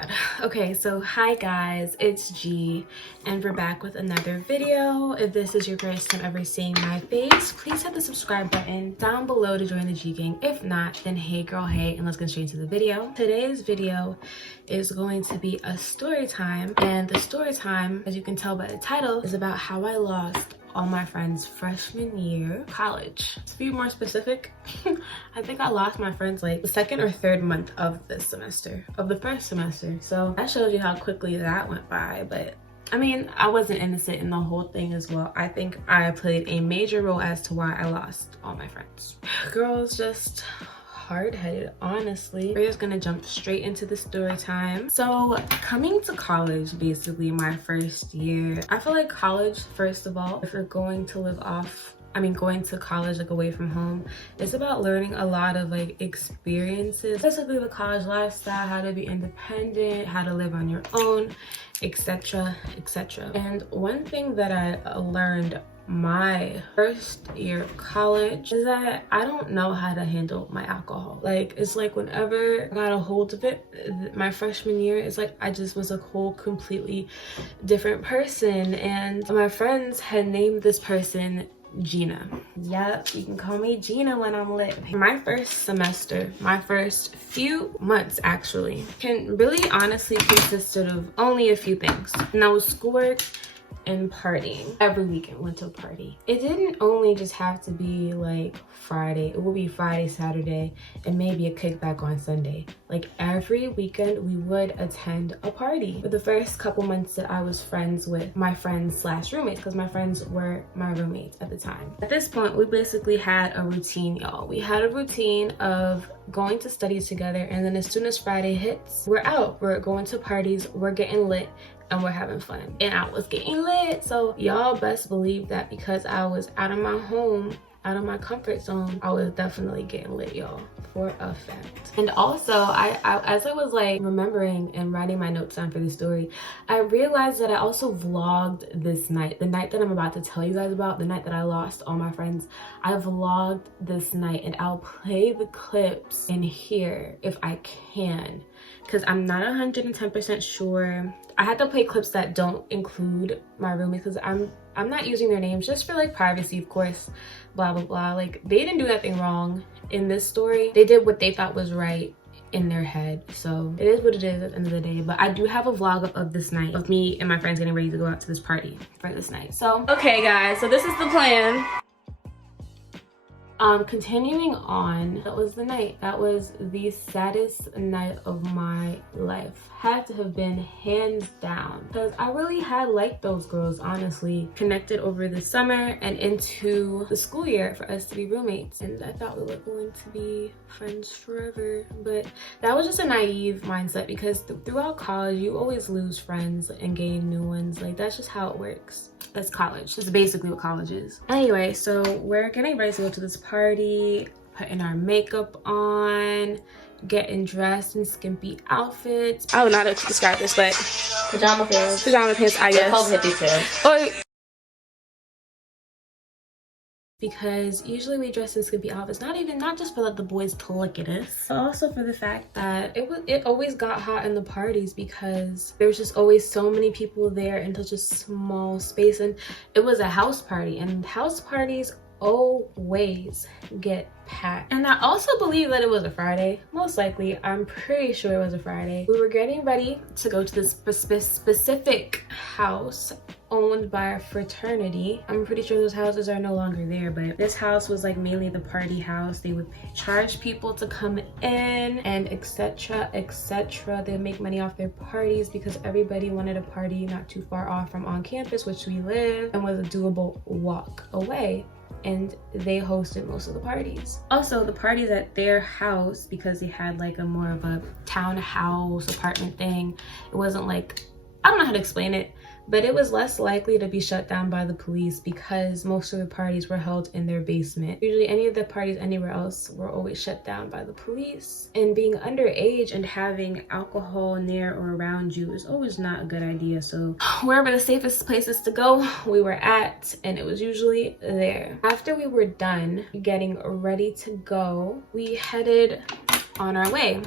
god. Okay, so hi guys, it's G and we're back with another video. If this is your first time ever seeing my face, please hit the subscribe button down below to join the G gang. If not, then hey girl, hey, and let's get straight into the video. Today's video is going to be a story time, and the story time, as you can tell by the title, is about how I lost all my friends freshman year college. To be more specific, I think I lost my friends like the second or third month of this semester, of the first semester. So that shows you how quickly that went by. But I mean, I wasn't innocent in the whole thing as well. I think I played a major role as to why I lost all my friends. Girls just hard-headed, honestly. We're just gonna jump straight into the story time. So coming to college, basically my first year, I feel like college, first of all, if you're going to going to college like away from home, it's about learning a lot of like experiences, basically the college lifestyle, how to be independent, how to live on your own, etc, etc. And one thing that I learned my first year of college is that I don't know how to handle my alcohol. Like, it's like whenever I got a hold of it, my freshman year, it's like I just was a whole completely different person. And my friends had named this person Gina. Yep, you can call me Gina when I'm lit. My first semester, my first few months actually, can really honestly consisted of only a few things. And that was schoolwork and partying. Every weekend went to a party. It didn't only just have to be like Friday. It would be Friday, Saturday, and maybe a kickback on Sunday. Like every weekend we would attend a party. For the first couple months that I was friends with my friends slash roommates, because my friends were my roommates at the time. At this point, we basically had a routine, y'all. We had a routine of going to studies together, and then as soon as Friday hits, we're out. We're going to parties, we're getting lit, and we're having fun. And I was getting lit. So y'all best believe that because I was out of my home, out of my comfort zone, I was definitely getting lit, y'all, for a fact. And also, I as I was like remembering and writing my notes down for the story, I realized that I also vlogged this night, the night that I'm about to tell you guys about, the night that I lost all my friends. I vlogged this night, and I'll play the clips in here if I can, because I'm not 110% sure. I had to play clips that don't include my roommates because I'm not using their names, just for like privacy, of course, blah blah blah. Like, they didn't do nothing wrong in this story. They did what they thought was right in their head, so it is what it is at the end of the day. But I do have a vlog of this night, of me and my friends getting ready to go out to this party for this night. So okay guys, so this is the plan. Continuing on, that was the night. That was the saddest night of my life. Had to have been hands down, because I really had liked those girls, honestly. Connected over the summer and into the school year for us to be roommates, and I thought we were going to be friends forever. But that was just a naive mindset, because throughout college you always lose friends and gain new ones. Like, that's just how it works. That's college. That's basically what college is. Anyway, so we're getting ready to go to this party, putting our makeup on, getting dressed in skimpy outfits. I don't know how to describe this, but pajama pants. Pajama pants, I guess. They're called hippie pants. Or because usually we dress in skimpy outfits, not just for like the boys to look at us, but also for the fact that it always got hot in the parties, because there was just always so many people there in such a small space. And it was a house party, and house parties always get packed. And I also believe that it was a Friday. Most likely, I'm pretty sure it was a Friday. We were getting ready to go to this specific house owned by a fraternity. I'm pretty sure those houses are no longer there, but this house was like mainly the party house. They would charge people to come in, and etc, etc. They'd make money off their parties because everybody wanted a party not too far off from on campus, which we live, and was a doable walk away. And they hosted most of the parties. Also, the parties at their house, because they had like a more of a townhouse apartment thing, it wasn't like, I don't know how to explain it, but it was less likely to be shut down by the police because most of the parties were held in their basement. Usually any of the parties anywhere else were always shut down by the police. And being underage and having alcohol near or around you is always not a good idea. So wherever the safest places to go, we were at, and it was usually there. After we were done getting ready to go, we headed on our way.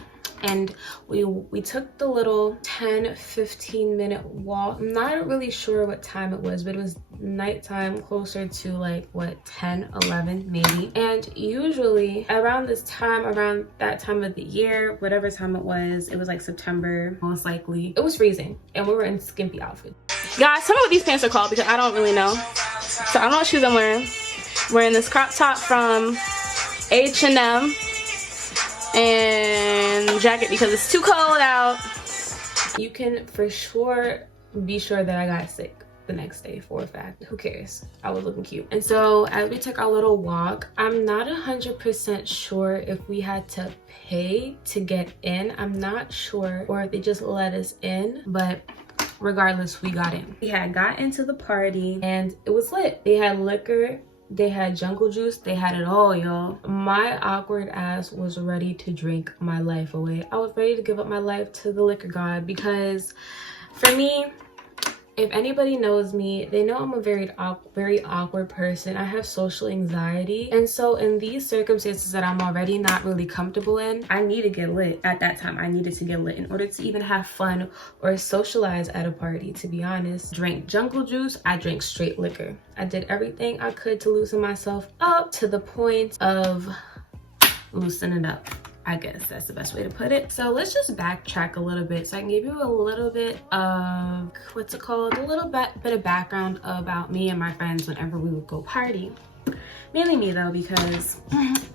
and we took the little 10-15 minute walk. I'm not really sure what time it was, but it was nighttime, closer to like what, 10-11 maybe. And usually around that time of the year, whatever time it was like September most likely, it was freezing and we were in skimpy outfits. Guys, tell me what these pants are called because I don't really know. So I don't know what shoes I'm wearing. Wearing this crop top from H&M and jacket because it's too cold out. You can for sure be sure that I got sick the next day for a fact. Who cares? I was looking cute. And so as we took our little walk, I'm not 100% sure if we had to pay to get in. I'm not sure, or if they just let us in, but regardless, we got in. We had got into the party and it was lit. They had liquor, they had jungle juice, they had it all, y'all. My awkward ass was ready to drink my life away. I was ready to give up my life to the liquor god because for me, if anybody knows me, they know I'm a very awkward person. I have social anxiety. And so in these circumstances that I'm already not really comfortable in, I need to get lit. At that time, I needed to get lit in order to even have fun or socialize at a party, to be honest. Drank jungle juice, I drank straight liquor. I did everything I could to loosen myself up to the point of loosening up. I guess that's the best way to put it. So let's just backtrack a little bit so I can give you a little bit of, what's it called? A little bit of background about me and my friends whenever we would go party. Mainly me though, because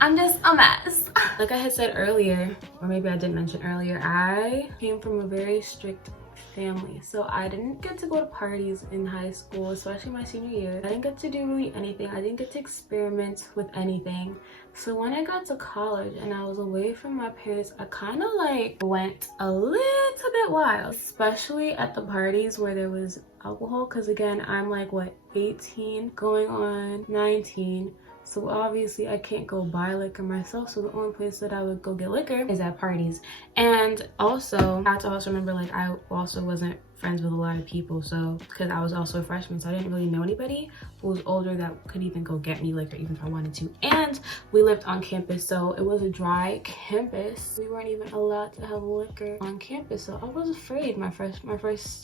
I'm just a mess. Like I had said earlier, or maybe I didn't mention earlier, I came from a very strict family. So I didn't get to go to parties in high school, especially my senior year. I didn't get to do really anything. I didn't get to experiment with anything. So when I got to college and I was away from my parents, I kind of like went a little bit wild, especially at the parties where there was alcohol. Because again, I'm like what, 18 going on 19. So obviously I can't go buy liquor myself, so the only place that I would go get liquor is at parties. And also I have to also remember, like, I also wasn't friends with a lot of people, so because I was also a freshman, so I didn't really know anybody who was older that could even go get me liquor even if I wanted to. And we lived on campus, so it was a dry campus. We weren't even allowed to have liquor on campus, so I was afraid my first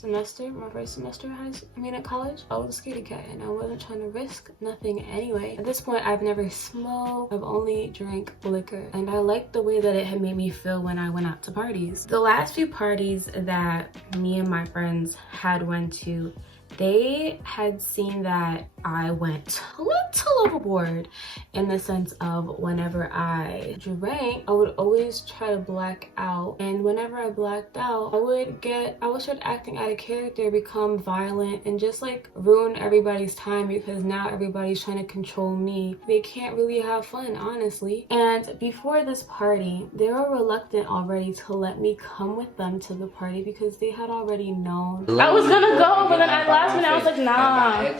semester at college. I was a scaredy cat and I wasn't trying to risk nothing anyway. At this point, I've never smoked, I've only drank liquor, and I liked the way that it had made me feel when I went out to parties. The last few parties that me and my friends had went to, they had seen that I went a little overboard in the sense of whenever I drank, I would always try to black out. And whenever I blacked out, I would start acting out of character, become violent, and just like ruin everybody's time because now everybody's trying to control me. They can't really have fun, honestly. And before this party, they were reluctant already to let me come with them to the party because they had already known I was gonna go, but then at last minute I was like, nah.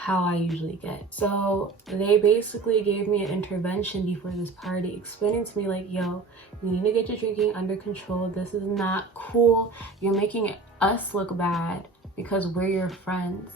How I usually get. So they basically gave me an intervention before this party, explaining to me like, yo, you need to get your drinking under control. This is not cool. You're making us look bad because we're your friends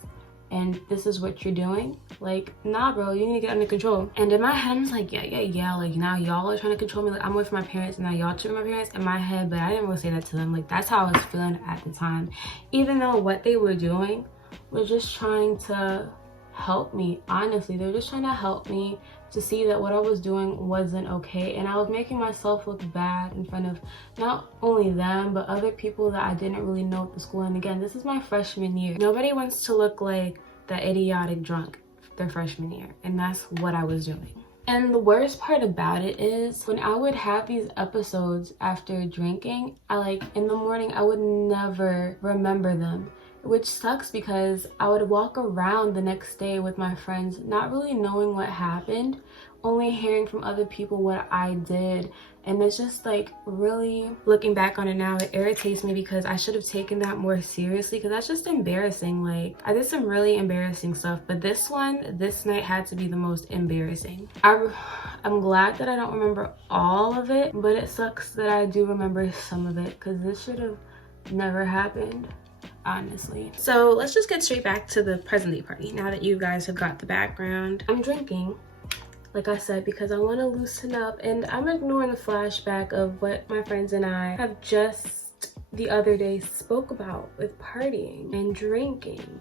and this is what you're doing. Like, nah bro, you need to get under control. And in my head I'm like, yeah, like now y'all are trying to control me. Like I'm away from my parents and now y'all treat my parents in my head, but I didn't really say that to them. Like that's how I was feeling at the time, even though what they were doing was just trying to help me. Honestly, they were just trying to help me to see that what I was doing wasn't okay, and I was making myself look bad in front of not only them but other people that I didn't really know at the school. And again, this is my freshman year. Nobody wants to look like that idiotic drunk their freshman year, and that's what I was doing. And the worst part about it is when I would have these episodes after drinking, in the morning I would never remember them, which sucks because I would walk around the next day with my friends not really knowing what happened, only hearing from other people what I did. And it's just like, really, looking back on it now, it irritates me because I should have taken that more seriously, because that's just embarrassing. Like, I did some really embarrassing stuff, but this night had to be the most embarrassing. I'm glad that I don't remember all of it, but it sucks that I do remember some of it because this should have never happened, honestly. So let's just get straight back to the present day party now that you guys have got the background. I'm drinking like I said, because I want to loosen up, and I'm ignoring the flashback of what my friends and I have just the other day spoke about with partying and drinking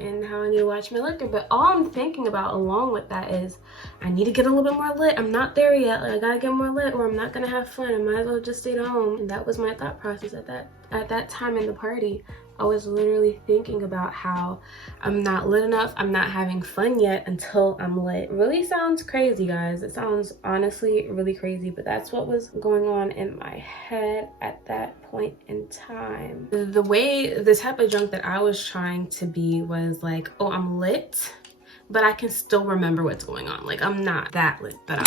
and how I need to watch my liquor. But all I'm thinking about along with that is I need to get a little bit more lit. I'm not there yet. Like, I gotta get more lit or I'm not gonna have fun. I might as well just stay at home. And that was my thought process at that time in the party. I was literally thinking about how I'm not lit enough. I'm not having fun yet until I'm lit. Really sounds crazy, guys. It sounds honestly really crazy, but that's what was going on in my head at that point in time. The type of drunk that I was trying to be was like, oh, I'm lit, but I can still remember what's going on. Like, I'm not that lit, but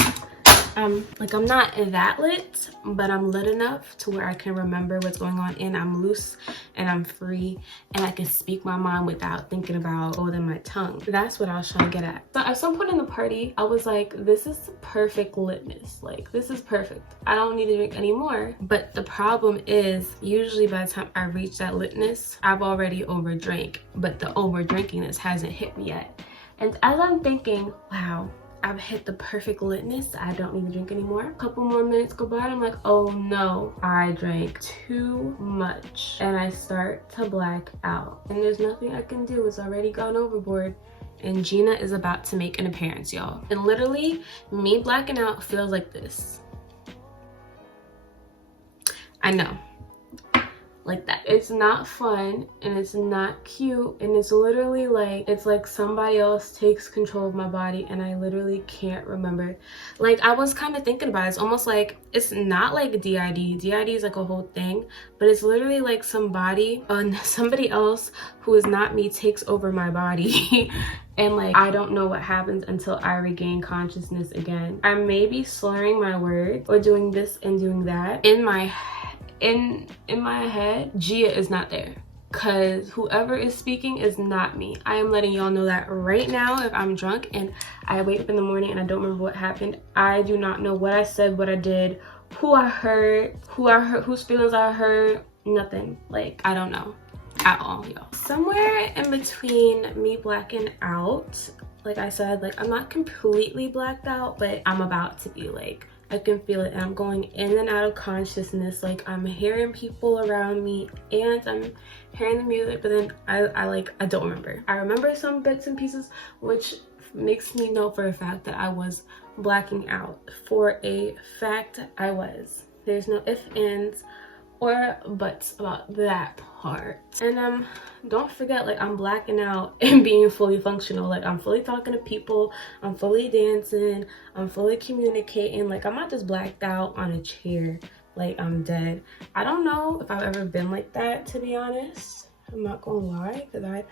I'm not that lit, but I'm lit enough to where I can remember what's going on, and I'm loose and I'm free and I can speak my mind without thinking about holding my tongue. That's what I was trying to get at. But at some point in the party, I was like, this is the perfect litness. Like, this is perfect. I don't need to drink anymore. But the problem is, usually by the time I reach that litness, I've already overdrank, but the overdrinkiness hasn't hit me yet. And as I'm thinking, wow, I've hit the perfect litness, I don't need to drink anymore. A couple more minutes go by and I'm like, oh no, I drank too much. And I start to black out. And there's nothing I can do, it's already gone overboard. And Gina is about to make an appearance, y'all. And literally, me blacking out feels like this. I know. Like that. It's not fun and it's not cute, and it's literally like, it's like somebody else takes control of my body and I literally can't remember. Like, I was kind of thinking about it. It's almost like, it's not like DID. DID is like a whole thing, but it's literally like somebody else who is not me takes over my body. And like, I don't know what happens until I regain consciousness again. I may be slurring my words or doing this and doing that. In my head, Gia is not there, because whoever is speaking is not me. I am letting y'all know that right now. If I'm drunk and I wake up in the morning and I don't remember what happened, I do not know what I said, what I did, who I heard, whose feelings I heard, nothing. Like, I don't know at all, y'all. Somewhere in between me blacking out, like I said, like, I'm not completely blacked out, but I'm about to be. Like, I can feel it and I'm going in and out of consciousness. Like, I'm hearing people around me and I'm hearing the music, but then I don't remember. I remember some bits and pieces, which makes me know for a fact that I was blacking out. For a fact, I was. There's no ifs, ands, or buts about that part. And don't forget, like, I'm blacking out and being fully functional. Like, I'm fully talking to people, I'm fully dancing, I'm fully communicating. Like, I'm not just blacked out on a chair like I'm dead. I don't know if I've ever been like that, to be honest. I'm not gonna lie, because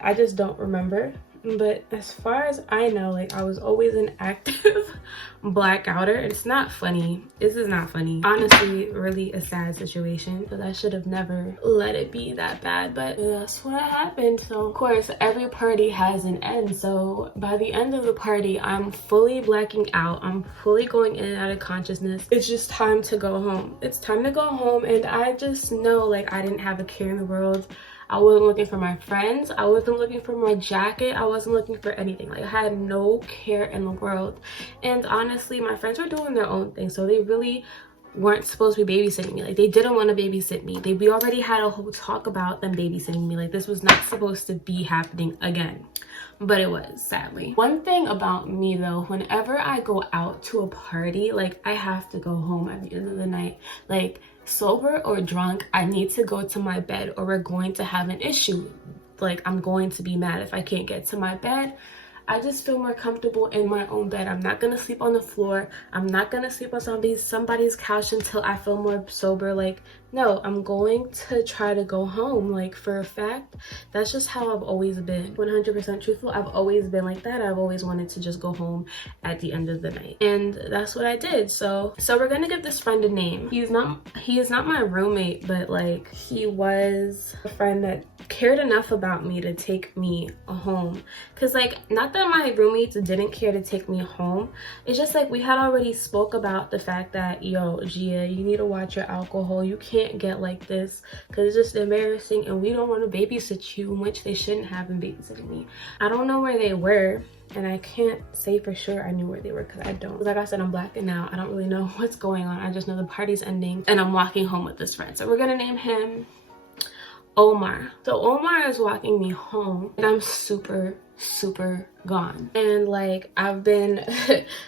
I just don't remember. But as far as I know, like, I was always an active blackouter. It's not funny. This is not funny. Honestly, really a sad situation, because I should have never let it be that bad, but that's what happened. So of course, every party has an end. So by the end of the party, I'm fully blacking out. I'm fully going in and out of consciousness. It's just time to go home. It's time to go home, and I just know, like, I didn't have a care in the world. I wasn't looking for my friends. I wasn't looking for my jacket. I wasn't looking for anything. Like, I had no care in the world. And honestly, my friends were doing their own thing, so they really weren't supposed to be babysitting me. Like, they didn't want to babysit me. We already had a whole talk about them babysitting me. Like, this was not supposed to be happening again, but it was, sadly. One thing about me though, whenever I go out to a party, like, I have to go home at the end of the night. Like, sober or drunk, I need to go to my bed or we're going to have an issue. Like, I'm going to be mad if I can't get to my bed. I just feel more comfortable in my own bed. I'm not gonna sleep on the floor. I'm not gonna sleep on somebody's couch until I feel more sober. Like, no, I'm going to try to go home. Like, for a fact, that's just how I've always been. 100% truthful, I've always been like that. I've always wanted to just go home at the end of the night, and that's what I did. So we're gonna give this friend a name. He is not my roommate, but like, he was a friend that cared enough about me to take me home. Because, like, not that my roommates didn't care to take me home, it's just like we had already spoke about the fact that, yo, Gia, you need to watch your alcohol. You can't can't get like this because it's just embarrassing, and we don't want to babysit you, which they shouldn't have been babysitting me. I don't know where they were, and I can't say for sure I knew where they were because I don't. Like I said, I'm blacking out. I don't really know what's going on. I just know the party's ending and I'm walking home with this friend. So we're gonna name him Omar. So Omar is walking me home and I'm super gone. And like I've been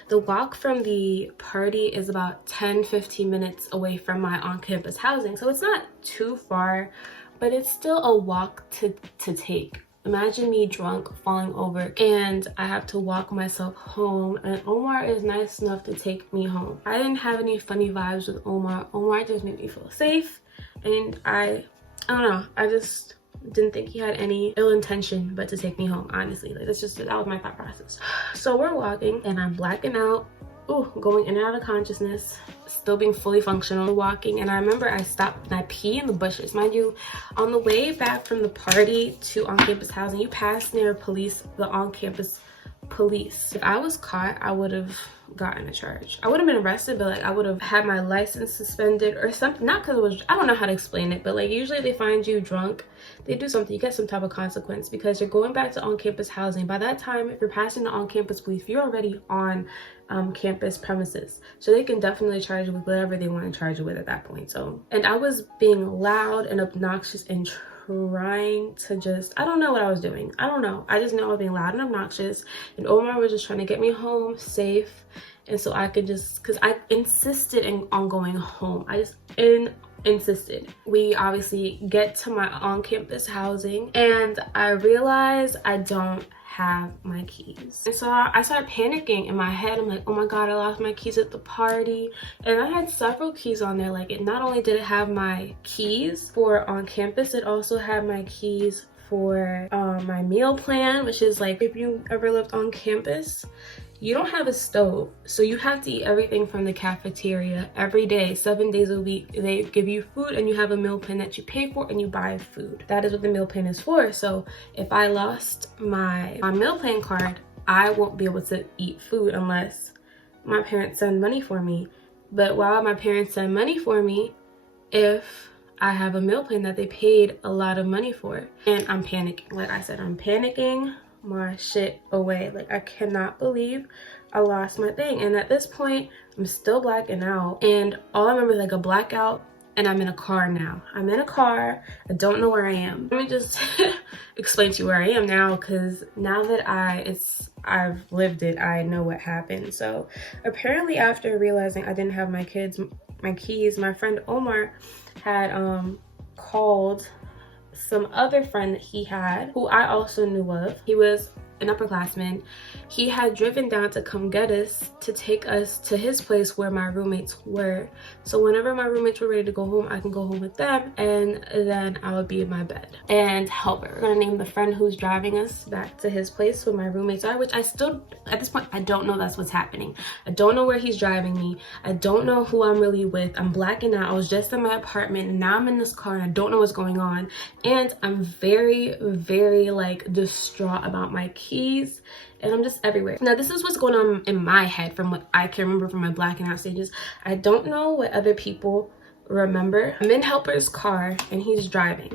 the walk from the party is about 10-15 minutes away from my on-campus housing. So it's not too far, but it's still a walk to take. Imagine me drunk, falling over, and I have to walk myself home, and Omar is nice enough to take me home. I didn't have any funny vibes with Omar. Omar just made me feel safe, and I don't know, I just didn't think he had any ill intention but to take me home, honestly. Like, that was my thought process. So we're walking, and I'm blacking out. Ooh, going in and out of consciousness, still being fully functional, walking. And I remember I stopped and I pee in the bushes. Mind you, on the way back from the party to on-campus housing, you pass near the on-campus police. If I was caught, I would have gotten a charge. I would have been arrested, but like I would have had my license suspended or something. Not because I don't know how to explain it, but like usually they find you drunk, they do something, you get some type of consequence because you're going back to on-campus housing. By that time, if you're passing the on-campus police, you're already on campus premises, so they can definitely charge you with whatever they want to charge you with at that point. So, and I was being loud and obnoxious and trying to just, I don't know what I was doing. I don't know. I just know I was being loud and obnoxious, and Omar was just trying to get me home safe, and so I could just, because I insisted on going home. I just insisted. We obviously get to my on-campus housing, and I realize I don't have my keys. And so I started panicking in my head. I'm like, oh my god, I lost my keys at the party. And I had several keys on there. Like, it not only did it have my keys for on campus, it also had my keys for my meal plan, which is like, if you ever lived on campus, you don't have a stove, so you have to eat everything from the cafeteria every day, 7 days a week. They give you food, and you have a meal plan that you pay for, and you buy food. That is what the meal plan is for. So if I lost my meal plan card, I won't be able to eat food unless my parents send money for me. But while my parents send money for me, if I have a meal plan that they paid a lot of money for, and I'm panicking. Like I said, I'm panicking my shit away. Like, I cannot believe I lost my thing. And at this point, I'm still blacking out, and all I remember is like a blackout, and I'm in a car now. I'm in a car. I don't know where I am. Let me just explain to you where I am now, because now that I've lived it, I know what happened. So apparently, after realizing I didn't have my keys, my friend Omar had called some other friend that he had, who I also knew of. He was an upperclassman. He had driven down to come get us, to take us to his place where my roommates were. So whenever my roommates were ready to go home, I can go home with them, and then I would be in my bed. And helper, we're gonna name the friend who's driving us back to his place where my roommates are, which I still, at this point, I don't know that's what's happening. I don't know where he's driving me. I don't know who I'm really with. I'm blacking out. I was just in my apartment, and now I'm in this car, and I don't know what's going on. And I'm very like distraught about my keys, and I'm just everywhere. Now, this is what's going on in my head from what I can remember from my blacking out stages. I don't know what other people remember. I'm in helper's car, and he's driving.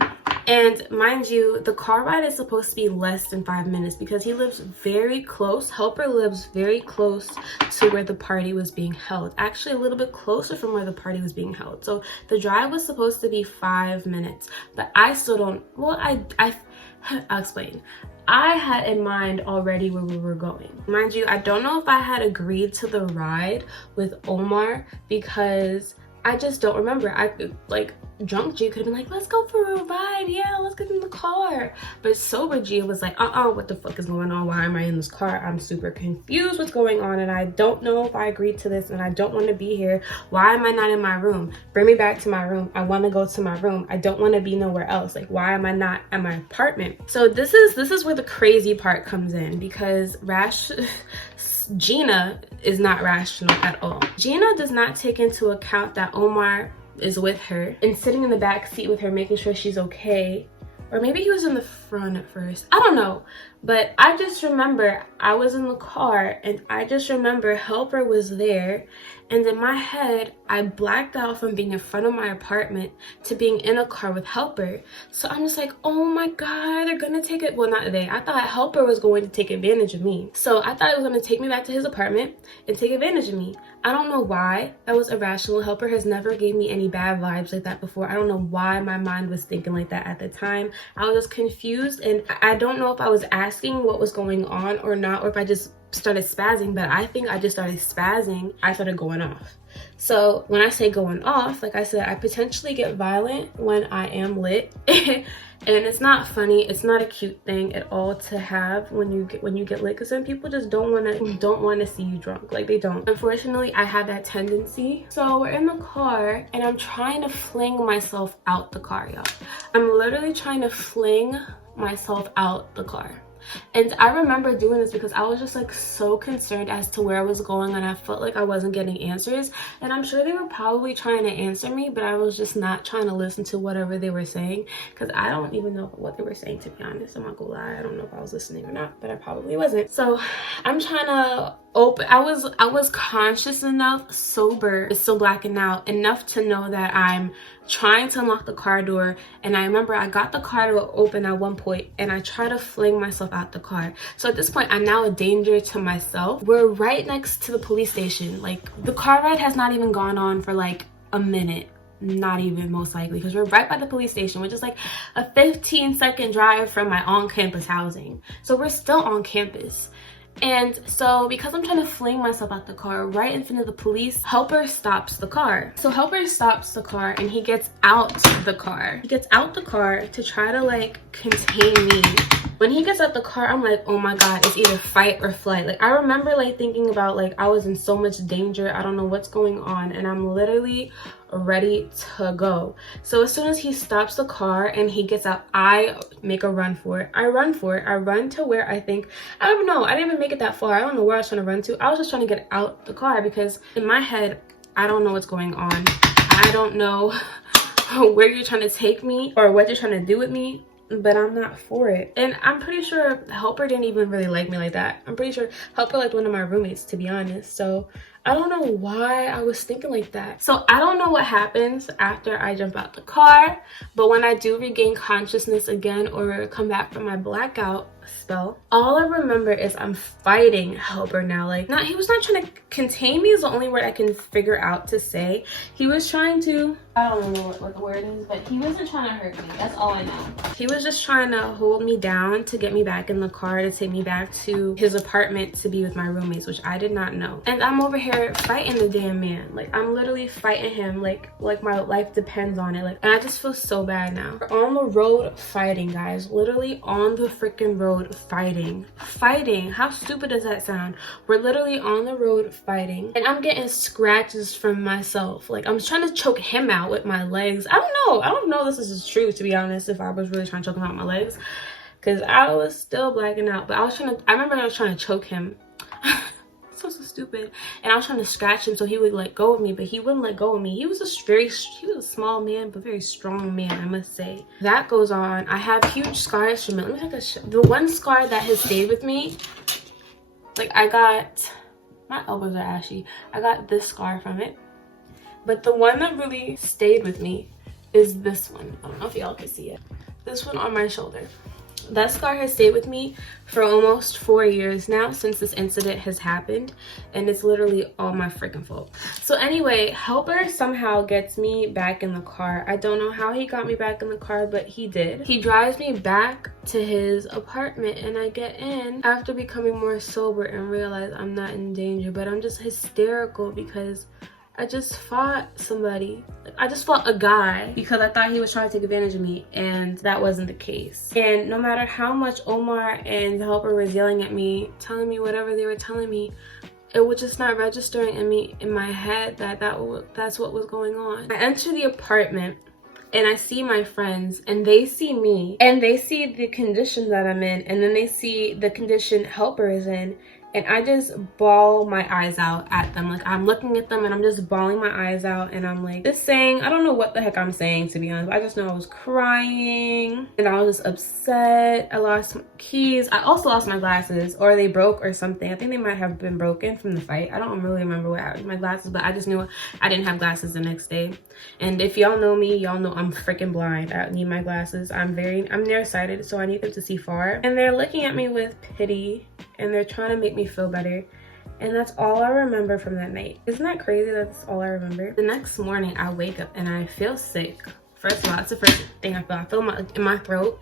And mind you, the car ride is supposed to be less than 5 minutes because he lives very close. Helper lives very close to where the party was being held. Actually, a little bit closer from where the party was being held. So the drive was supposed to be 5 minutes, but I still don't, well, I'll explain. I had in mind already where we were going. Mind you, I don't know if I had agreed to the ride with Omar because I just don't remember. I could, like, drunk G could have been like, let's go for a ride, yeah, let's get in the car. But sober G was like, what the fuck is going on? Why am I in this car? I'm super confused what's going on, and I don't know if I agreed to this, and I don't want to be here. Why am I not in my room? Bring me back to my room. I want to go to my room. I don't want to be nowhere else. Like, why am I not at my apartment? So this is where the crazy part comes in, because Gina is not rational at all. Gina does not take into account that Omar is with her and sitting in the back seat with her, making sure she's okay. Or maybe he was in the front at first. I don't know. But I just remember I was in the car, and I just remember helper was there, And in my head, I blacked out from being in front of my apartment to being in a car with Helper. So I'm just like, oh my God, they're gonna take it. Well, not they. I thought Helper was going to take advantage of me. So I thought it was gonna take me back to his apartment and take advantage of me. I don't know why. That was irrational. Helper has never gave me any bad vibes like that before. I don't know why my mind was thinking like that at the time. I was just confused, and I don't know if I was asking what was going on or not, or if I just started spazzing, but I think I just started spazzing. I started going off. So when I say going off, like I said, I potentially get violent when I am lit. And it's not funny, it's not a cute thing at all to have when you get lit, because some people just don't want to see you drunk. Like, they don't. Unfortunately, I have that tendency. So we're in the car and I'm trying to fling myself out the car, y'all. I'm literally trying to fling myself out the car. And I remember doing this because I was just like so concerned as to where I was going, and I felt like I wasn't getting answers. And I'm sure they were probably trying to answer me, but I was just not trying to listen to whatever they were saying, because I don't even know what they were saying, to be honest. I'm not gonna lie, I don't know if I was listening or not, but I probably wasn't. So I'm trying to open. I was conscious enough, sober, still blacking out enough to know that I'm trying to unlock the car door. And I remember I got the car door open at one point and I try to fling myself out the car. So at this point, I'm now a danger to myself. We're right next to the police station. Like, the car ride has not even gone on for like a minute. Not even, most likely, because we're right by the police station, which is like a 15-second drive from my on-campus housing. So we're still on campus. And so because I'm trying to fling myself out the car right in front of the police, Helper stops the car. So Helper stops the car and he gets out the car. He gets out the car to try to like contain me. When he gets out the car, I'm like, oh my God, it's either fight or flight. Like, I remember like thinking about like I was in so much danger. I don't know what's going on, and I'm literally ready to go. So as soon as he stops the car and he gets out, I make a run for it. I run to where I think, I don't know, I didn't even make it that far. I don't know where I was trying to run to. I was just trying to get out the car because in my head, I don't know what's going on. I don't know where you're trying to take me or what you're trying to do with me, but I'm not for it. And I'm pretty sure Helper didn't even really like me like that. I'm pretty sure Helper liked one of my roommates, to be honest. So I don't know why I was thinking like that. So I don't know what happens after I jump out the car, but when I do regain consciousness again or come back from my blackout spell, all I remember is I'm fighting Helper now. Like, he was not trying to contain me is the only word I can figure out to say. He was trying to, I don't know what the word is, but he wasn't trying to hurt me. That's all I know. He was just trying to hold me down to get me back in the car, to take me back to his apartment to be with my roommates, which I did not know. And I'm over here fighting the damn man. Like, I'm literally fighting him like my life depends on it. Like, and I just feel so bad now. We're on the road fighting, guys. Literally on the freaking road fighting. How stupid does that sound? We're literally on the road fighting, and I'm getting scratches from myself. Like, I'm trying to choke him out with my legs. I don't know if this is true, to be honest, if I was really trying to choke him out with my legs, because I was still blacking out. But I remember I was trying to choke him. So stupid. And I was trying to scratch him so he would let go of me, but he wouldn't let go of me. He was a small man, but very strong man, I must say. That goes on. I have huge scars from it. Let me take the one scar that has stayed with me. Like, my elbows are ashy. I got this scar from it. But the one that really stayed with me is this one. I don't know if y'all can see it. This one on my shoulder. That scar has stayed with me for almost 4 years now since this incident has happened, and it's literally all my freaking fault. So anyway, Helper somehow gets me back in the car. I don't know how he got me back in the car, but he did. He drives me back to his apartment, and I get in after becoming more sober and realize I'm not in danger, but I'm just hysterical because I just fought somebody. I just fought a guy because I thought he was trying to take advantage of me, and that wasn't the case. And no matter how much Omar and the Helper was yelling at me, telling me whatever they were telling me, it was just not registering in my head that that's what was going on. I enter the apartment and I see my friends, and they see me, and they see the condition that I'm in, and then they see the condition Helper is in, and I just bawl my eyes out at them. Like, I'm looking at them and I'm just bawling my eyes out, and I'm like just saying, I don't know what the heck I'm saying, to be honest. I just know I was crying and I was just upset. I lost my keys. I also lost my glasses, or they broke or something. I think they might have been broken from the fight. I don't really remember what happened to my glasses, but I just knew I didn't have glasses the next day. And if y'all know me, y'all know I'm freaking blind. I need my glasses. I'm nearsighted, so I need them to see far. And they're looking at me with pity, and they're trying to make me feel better. And that's all I remember from that night. Isn't that crazy? That's all I remember. The next morning I wake up and I feel sick. First of all, that's the first thing I feel. I feel in my throat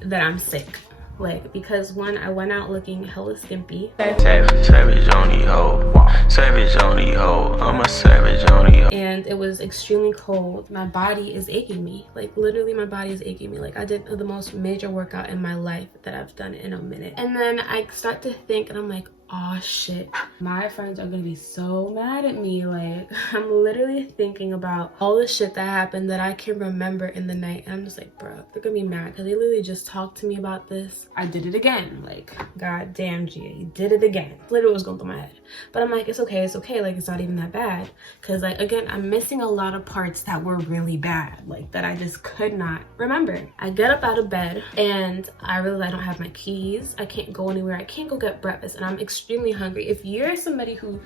that I'm sick. Like, because one, I went out looking hella skimpy. Savage on the hoe. Savage on the hoe. I'm a savage on the hoe. And it was extremely cold. My body is aching me. Like, literally my body is aching me. Like, I did the most major workout in my life that I've done in a minute. And then I start to think, and I'm like, oh shit, my friends are gonna be so mad at me. Like, I'm literally thinking about all the shit that happened that I can remember in the night, and I'm just like, bro, they're gonna be mad because they literally just talked to me about this. I did it again. Like, god damn, Gia, you did it again. Literally was going through my head, but I'm like, it's okay, like, it's not even that bad. Because, like, again, I'm missing a lot of parts that were really bad, like, that I just could not remember. I get up out of bed and I realize I don't have my keys. I can't go anywhere. I can't go get breakfast, and I'm extremely hungry. If you're somebody who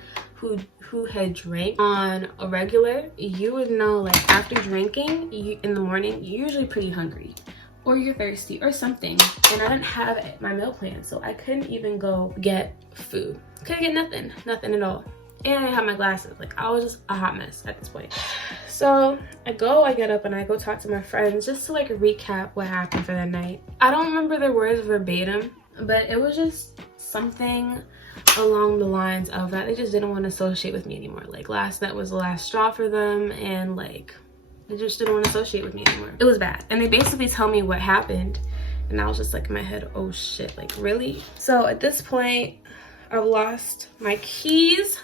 had drank on a regular, you would know, like, after drinking in the morning, you're usually pretty hungry, or you're thirsty or something. And I didn't have my meal plan, so I couldn't even go get food. Couldn't get nothing at all. And I didn't have my glasses. Like, I was just a hot mess at this point. So I get up and I go talk to my friends just to, like, recap what happened for that night. I don't remember their words verbatim, but it was just something along the lines of that they just didn't want to associate with me anymore. Like, last night was the last straw for them, and like, they just didn't want to associate with me anymore. It was bad. And they basically tell me what happened, and I was just like in my head, oh shit, like, really? So at this point, I've lost my keys,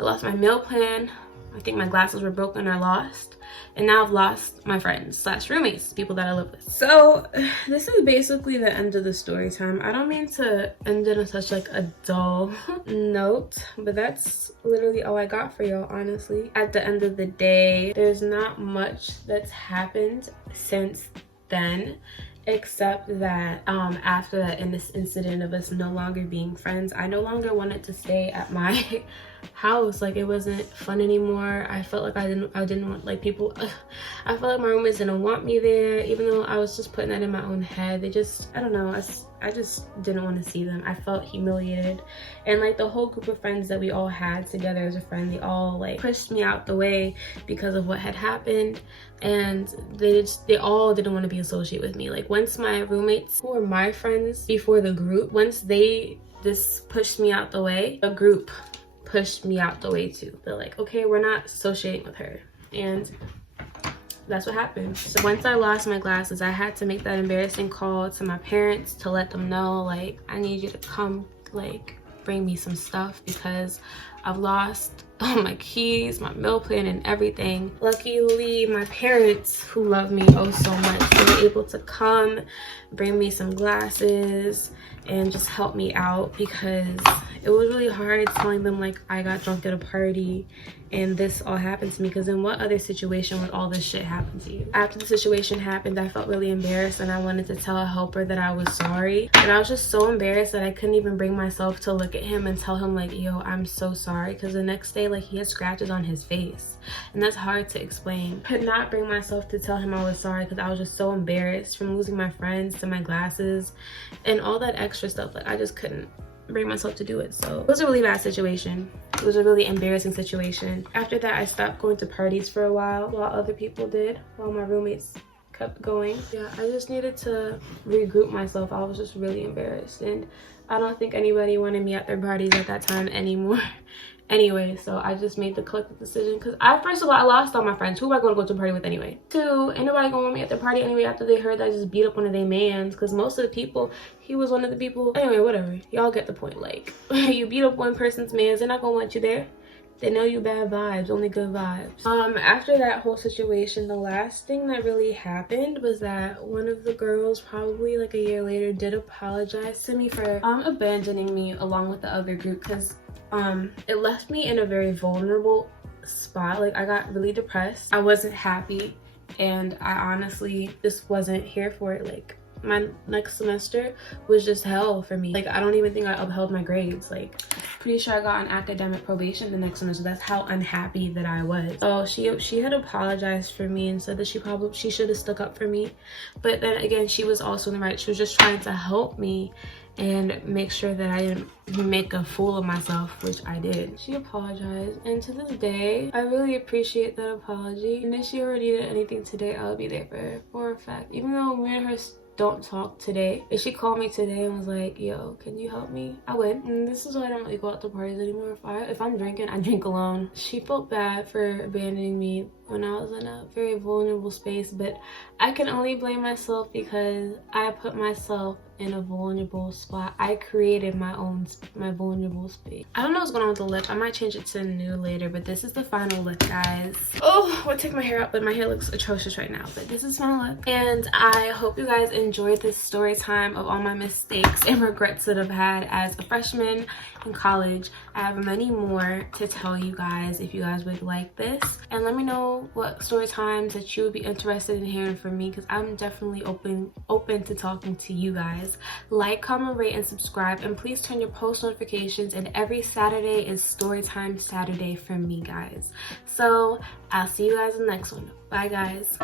I lost my meal plan, I think my glasses were broken or lost, and now I've lost my friends / roommates, people that I live with. So this is basically the end of the story time. I don't mean to end it on such, like, a dull note, but that's literally all I got for y'all, honestly. At the end of the day, there's not much that's happened since then, except that after that incident of us no longer being friends, I no longer wanted to stay at my house. Like, it wasn't fun anymore. I felt like I didn't want, like, people, I felt like my roommates didn't want me there, even though I was just putting that in my own head. They just, I don't know, I just didn't want to see them. I felt humiliated. And, like, the whole group of friends that we all had together as a friend, they all, like, pushed me out the way because of what had happened. And they all didn't want to be associated with me. Like, once my roommates, who were my friends before the group, once they just pushed me out the way, the group pushed me out the way too. They're like, okay, we're not associating with her. And that's what happened. So once I lost my glasses, I had to make that embarrassing call to my parents to let them know, like, I need you to come, like, bring me some stuff because I've lost all my keys, my meal plan, and everything. Luckily, my parents, who love me oh so much, they were able to come, bring me some glasses, and just help me out, because it was really hard telling them, like, I got drunk at a party and this all happened to me, because in what other situation would all this shit happen to you? After the situation happened, I felt really embarrassed, and I wanted to tell a helper that I was sorry, and I was just so embarrassed that I couldn't even bring myself to look at him and tell him, like, yo, I'm so sorry, because the next day, like, he had scratches on his face, and that's hard to explain. I could not bring myself to tell him I was sorry because I was just so embarrassed, from losing my friends to my glasses and all that extra stuff. Like, I just couldn't bring myself to do it. So it was a really bad situation. It was a really embarrassing situation. After that, I stopped going to parties for a while other people did, while my roommates kept going. Yeah, I just needed to regroup myself. I was just really embarrassed, and I don't think anybody wanted me at their parties at that time anymore. Anyway, so I just made the collective decision, because first of all, I lost all my friends. Who am I going to go to a party with anyway? Two, ain't nobody gonna want me at the party anyway after they heard that I just beat up one of their mans, because most of the people, he was one of the people. Anyway, whatever, y'all get the point. Like, you beat up one person's mans, they're not gonna want you there. They know you bad vibes, only good vibes. After that whole situation, the last thing that really happened was that one of the girls, probably like a year later, did apologize to me for abandoning me along with the other group, because it left me in a very vulnerable spot. Like, I got really depressed. I wasn't happy, and I honestly just wasn't here for it. Like, my next semester was just hell for me. Like, I don't even think I upheld my grades. Like, pretty sure I got on academic probation the next semester. That's how unhappy that I was. So she had apologized for me and said that she should have stuck up for me. But then again, she was also in the right. She was just trying to help me and make sure that I didn't make a fool of myself, which I did. She apologized, and to this day, I really appreciate that apology. And if she ever needed anything today, I'll be there for her, for a fact. Even though me and her don't talk today, if she called me today and was like, yo, can you help me, I would. And this is why I don't really go out to parties anymore. If I'm drinking, I drink alone. She felt bad for abandoning me when I was in a very vulnerable space, but I can only blame myself because I put myself in a vulnerable spot. I created my vulnerable space. I don't know what's going on with the lip. I might change it to nude later, but this is the final look, guys. Oh, I would take my hair out, but my hair looks atrocious right now. But this is my look, and I hope you guys enjoyed this story time of all my mistakes and regrets that I've had as a freshman in college. I have many more to tell you guys if you guys would like this, and let me know what story times that you would be interested in hearing from me, because I'm definitely open to talking to you guys. Like, comment, rate, and subscribe, and please turn your post notifications, and every Saturday is Storytime Saturday for me, guys. So I'll see you guys in the next one. Bye, guys.